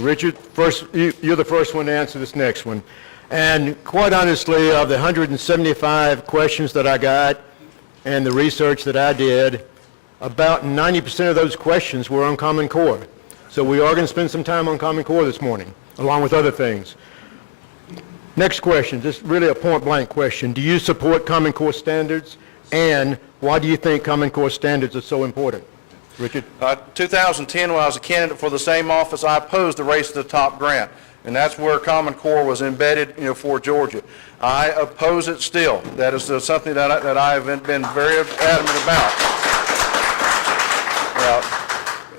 Richard, you're the first one to answer this next one. And quite honestly, of the 175 questions that I got and the research that I did, about 90% of those questions were on Common Core. So we are going to spend some time on Common Core this morning, along with other things. Next question, just really a point-blank question. Do you support Common Core standards? And why do you think Common Core standards are so important? Richard? 2010, when I was a candidate for the same office, I opposed the Race to the Top grant, and that's where Common Core was embedded, for Georgia. I oppose it still. That is something that I have been very adamant about.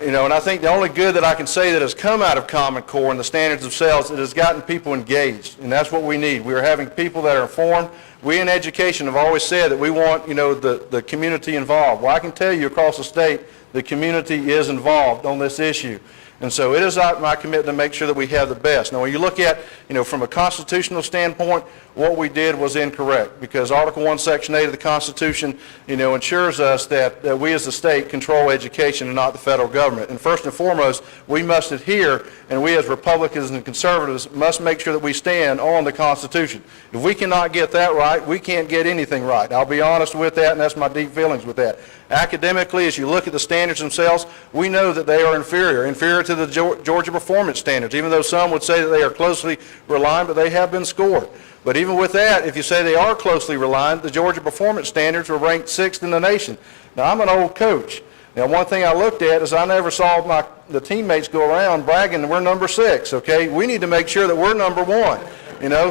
And I think the only good that I can say that has come out of Common Core and the standards themselves, it has gotten people engaged, and that's what we need. We are having people that are informed. We in education have always said that we want, the community involved. Well, I can tell you across the state, the community is involved on this issue. And so it is my commitment to make sure that we have the best. Now, when you look at, from a constitutional standpoint, what we did was incorrect, because Article 1, Section 8 of the Constitution, ensures us that we as the state control education and not the federal government. And first and foremost, we must adhere, and we as Republicans and conservatives must make sure that we stand on the Constitution. If we cannot get that right, we can't get anything right. I'll be honest with that, and that's my deep feelings with that. Academically, as you look at the standards themselves, we know that they are inferior to the Georgia Performance Standards, even though some would say that they are closely reliant, but they have been scored. But even with that, if you say they are closely reliant, the Georgia Performance Standards were ranked 6th in the nation. Now, I'm an old coach. Now, one thing I looked at is I never saw the teammates go around bragging that we're number 6, okay? We need to make sure that we're number 1.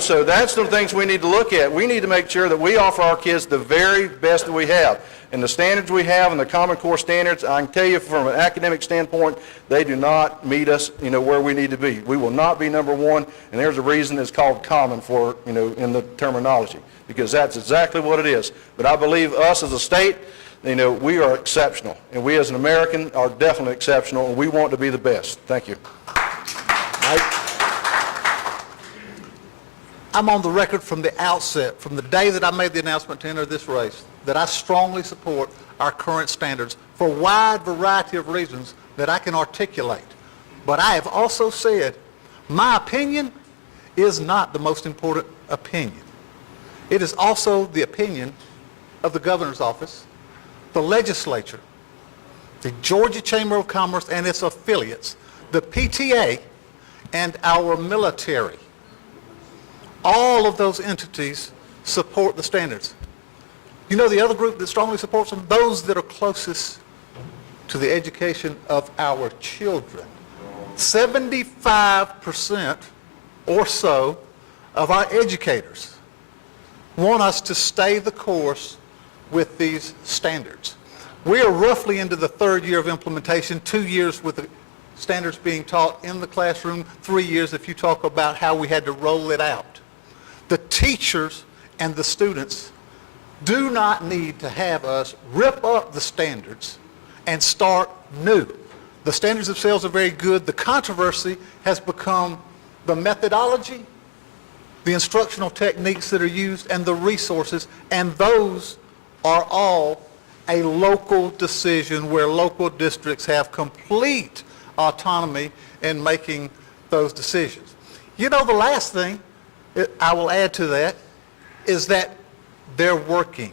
So that's the things we need to look at. We need to make sure that we offer our kids the very best that we have. And the standards we have and the Common Core standards, I can tell you from an academic standpoint, they do not meet us, where we need to be. We will not be number 1, and there's a reason it's called common for, in the terminology, because that's exactly what it is. But I believe us as a state, we are exceptional, and we as an American are definitely exceptional, and we want to be the best. Thank you. I'm on the record from the outset, from the day that I made the announcement to enter this race, that I strongly support our current standards for a wide variety of reasons that I can articulate. But I have also said my opinion is not the most important opinion. It is also the opinion of the governor's office, the legislature, the Georgia Chamber of Commerce and its affiliates, the PTA, and our military. All of those entities support the standards. The other group that strongly supports them? Those that are closest to the education of our children. 75% or so of our educators want us to stay the course with these standards. We are roughly into the 3rd year of implementation, 2 years with the standards being taught in the classroom, 3 years if you talk about how we had to roll it out. The teachers and the students do not need to have us rip up the standards and start new. The standards themselves are very good. The controversy has become the methodology, the instructional techniques that are used, and the resources, and those are all a local decision where local districts have complete autonomy in making those decisions. The last thing I will add to that is that they're working.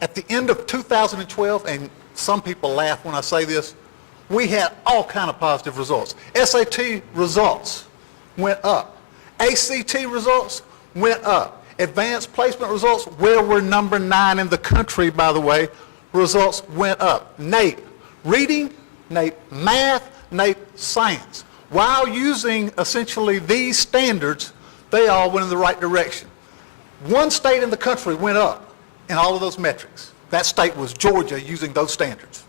At the end of 2012, and some people laugh when I say this, we had all kind of positive results. SAT results went up. ACT results went up. Advanced placement results, where we're number 9 in the country, by the way, results went up. NAEP reading, NAEP math, NAEP science. While using essentially these standards, they all went in the right direction. One state in the country went up in all of those metrics. That state was Georgia, using those standards.